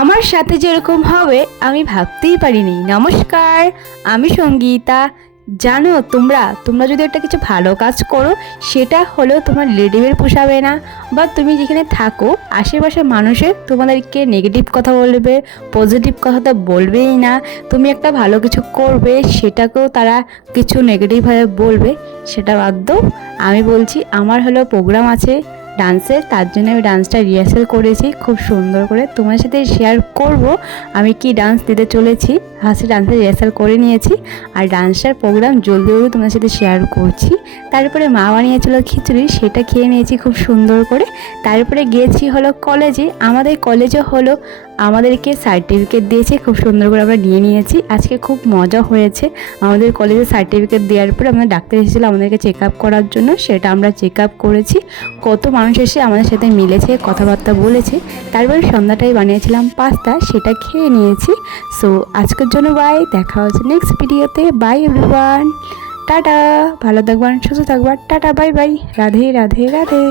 আমার সাথে যেরকম হবে আমি ভাবতেই পারিনি। নমস্কার, আমি সঙ্গীতা। জানো, তোমরা যদি একটা কিছু ভালো কাজ করো, সেটা হলেও তোমার রিলেটিভের পোষাবে না, বা তুমি যেখানে থাকো আশেপাশের মানুষের তোমাদেরকে নেগেটিভ কথা বলবে, পজিটিভ কথা তো বলবেই না। তুমি একটা ভালো কিছু করবে, সেটাকেও তারা কিছু নেগেটিভভাবে বলবে। সেটা বাদ দাও। আমি বলছি, আমার হলো প্রোগ্রাম আছে ডান্সের, তার জন্য আমি ডান্সটা রিহার্সাল করেছি খুব সুন্দর করে। তোমার সাথে শেয়ার করব আমি কি ডান্স দিতে চলেছি। ডান্সের রিহার্সাল করে নিয়েছি, আর ডান্সটার প্রোগ্রাম জলদি জলদি তোমার সাথে শেয়ার করছি। তারপরে মা বানিয়েছিল খিচুড়ি, সেটা খেয়ে নিয়েছি খুব সুন্দর করে। তারপরে গিয়েছি হলো কলেজে। আমাদের কলেজে হলো আমাদেরকে সার্টিফিকেট দিয়েছে, খুব সুন্দর করে আমরা নিয়ে নিয়েছি। আজকে খুব মজা হয়েছে। আমাদের কলেজে সার্টিফিকেট দেওয়ার পরে আমাদের ডাক্তার এসেছিলো আমাদেরকে চেক আপ করার জন্য, সেটা আমরা চেক আপ করেছি। কত মানুষ এসে আমাদের সাথে মিলেছে, কথাবার্তা বলেছে। তারপরে সন্ধ্যাটাই বানিয়েছিলাম পাস্তা, সেটা খেয়ে নিয়েছি। সো আজকের জন্য বাই, দেখা হচ্ছে নেক্সট ভিডিওতে। By everyone, tata. ভালো থাকবেন, সুস্থ থাকবেন, tata, bye bye, Radhe Radhe Radhe.